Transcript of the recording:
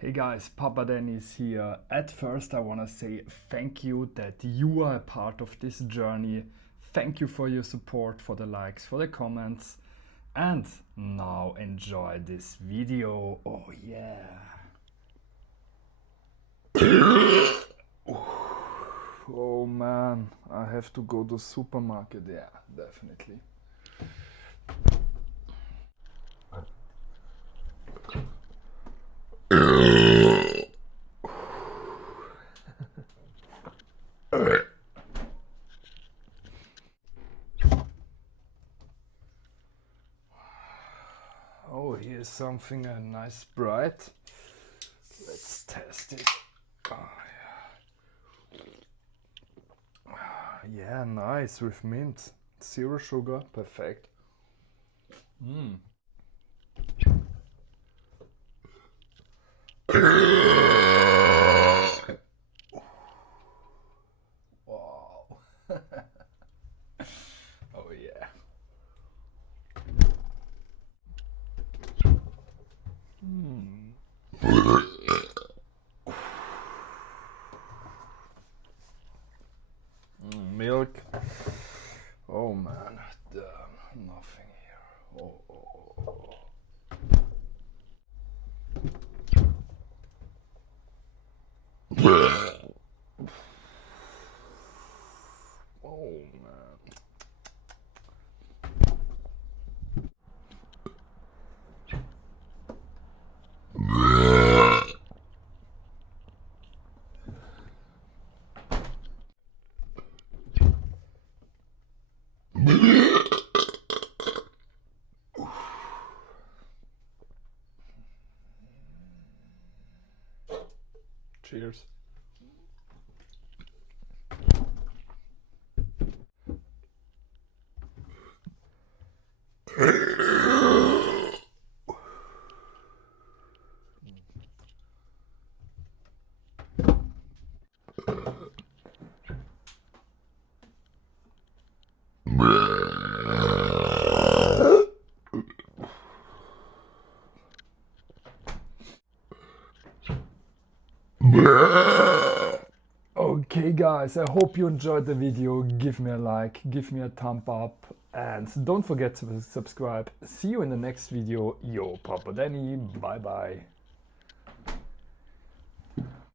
Hey guys, Papa Dennis here. At first, I want to say thank you that you are a part of this journey. Thank you for your support, for the likes, for the comments. And now enjoy this video. Oh yeah. Oh man, I have to go to supermarket. Yeah, definitely. Oh, here's something nice bright. Let's test it. Oh, yeah, nice with mint. Zero sugar, perfect. Wow. Oh yeah. Milk. Oh man, damn, nothing here. Oh. Oh man. Cheers. Okay guys, I hope you enjoyed the video. Give me a like, give me a thumb up, and don't forget to subscribe. See you in the next video. Yo, Papa Danny, bye bye.